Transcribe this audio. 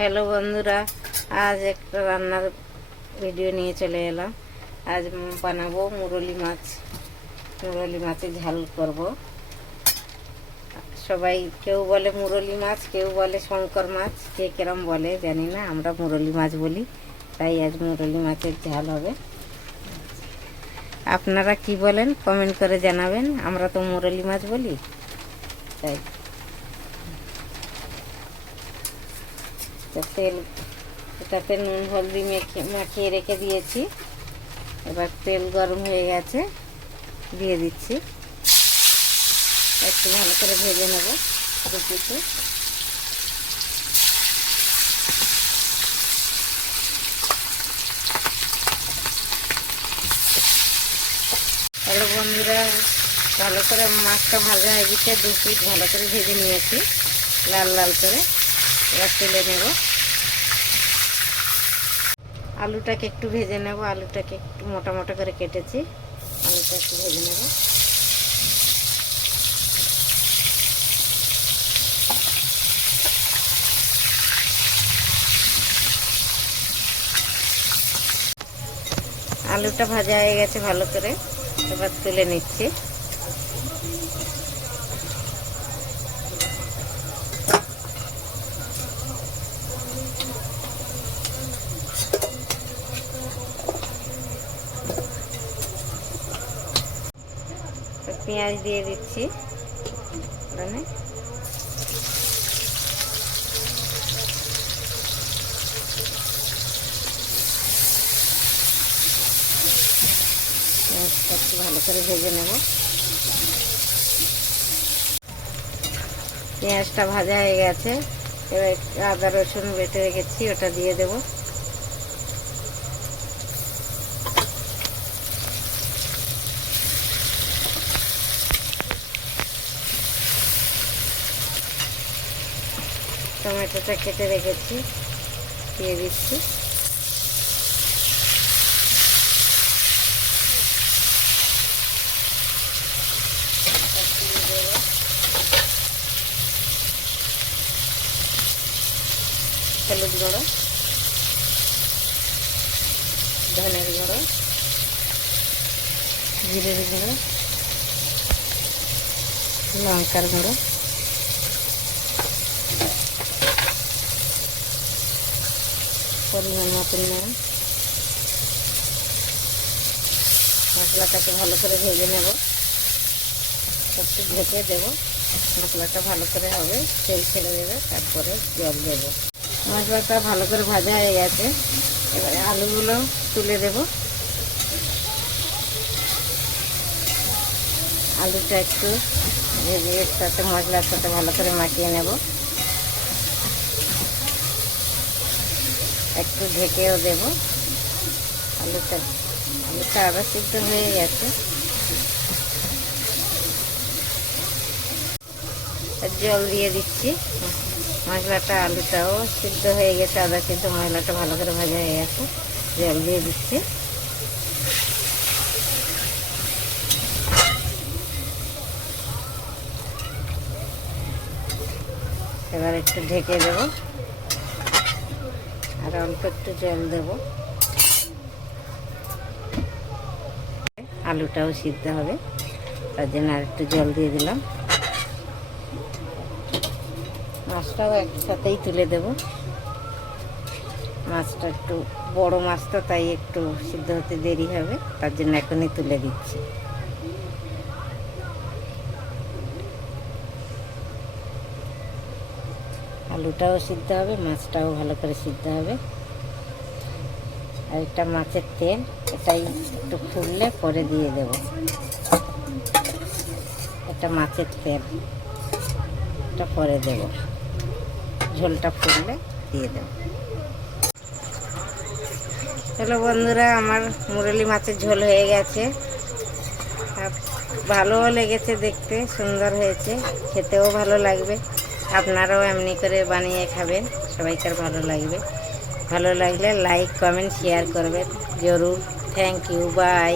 Hello বন্ধুরা, আজ একটা রান্নার ভিডিও নিয়ে চলে এলাম। আজ বানাবো মুরলি মাছের ঝাল করব। সবাই কেউ বলে মুরলি মাছ, কেউ বলে শঙ্কর মাছ, কে কিরম বলে জানি না, আমরা মুরলি মাছ বলি। তাই আজ মুরলি মাছের ঝাল হবে। আপনারা কি বলেন কমেন্ট করে জানাবেন। আমরা তো মুরলি মাছ বলি। তাই এটাতে নুন হলদি মাখিয়ে রেখে দিয়েছি। এবার তেল গরম হয়ে গেছে, দিয়ে দিচ্ছি। একটু ভালো করে ভেজে নেব রুটিতে। হ্যালো বন্ধুরা, ভালো করে মাছটা ভাজা হয়ে গেছে। 2 পিস ভালো করে ভেজে নিয়েছি লাল লাল করে। এবার তুলে নেব। আলুটাকে একটু ভেজে নেব। আলুটাকে একটু মোটা মোটা করে কেটেছি। আলুটা একটু ভেজে নেব। আলুটা ভাজা হয়ে গেছে ভালো করে, এবার তুলে নিচ্ছি। পেঁয়াজ দিয়ে দিচ্ছি। একটু ভালো করে ভেজে নেব। পেঁয়াজটা ভাজা হয়ে গেছে। এবার আদা রসুন বেটে রেখেছি, ওটা দিয়ে দেব। টমেটোটা কেটে রেখেছি, দিয়ে দিচ্ছি। হলুদ গুঁড়ো, ধনের গুঁড়ো, জিরের গুঁড়ো, লঙ্কার গুঁড়ো, পরিমাণ মতন নুন। মশলাটাকে ভালো করে ভেজে নেব। একটু ঢেকে দেবো। মশলাটা ভালো করে হবে, তেল ছেড়ে দেবে, তারপরে জল দেবো। মশলাটা ভালো করে ভাজা হয়ে গেছে। এবারে আলুগুলো তুলে দেব। আলুটা একটু ভেজে এর সাথে মশলার সাথে ভালো করে মাখিয়ে নেব। একটু ঢেকেও দেব। আলুটা আবার সিদ্ধ হয়ে গেছে। জল দিয়ে দিচ্ছি। মশলাটা আলুটাও সিদ্ধ হয়ে গেছে, আদা সিদ্ধ, মশলাটা ভালো করে ভাজা হয়ে গেছে। জল দিয়ে দিচ্ছি। এবার একটু ঢেকে দেব, আর অল্প একটু জল দেব। আলুটাও সিদ্ধ হবে, তার জন্য আর একটু জল দিয়ে দিলাম। মাছটাও একসাথেই তুলে দেব। মাছটা একটু বড় মাছ তো, তাই একটু সিদ্ধ হতে দেরি হবে, তার জন্য এখনই তুলে দিচ্ছি। আলুটাও সিদ্ধ হবে, মাছটাও ভালো করে সিদ্ধ হবে। আর এটা মাছের তেল, এটাই একটু ফুললে পরে দিয়ে দেব। এটা মাছের তেল, এটা পরে দেব। ঝোলটা ফুললে দিয়ে দেব। হ্যালো বন্ধুরা, আমার মুরলি মাছের ঝোল হয়ে গেছে। ভালোও লেগেছে, দেখতে সুন্দর হয়েছে, খেতেও ভালো লাগবে। আপনারাও এমনি করে বানিয়ে খাবেন, সবাইকার ভালো লাগবে। ভালো লাগলে লাইক কমেন্ট শেয়ার করবেন জরুর। Thank you, by.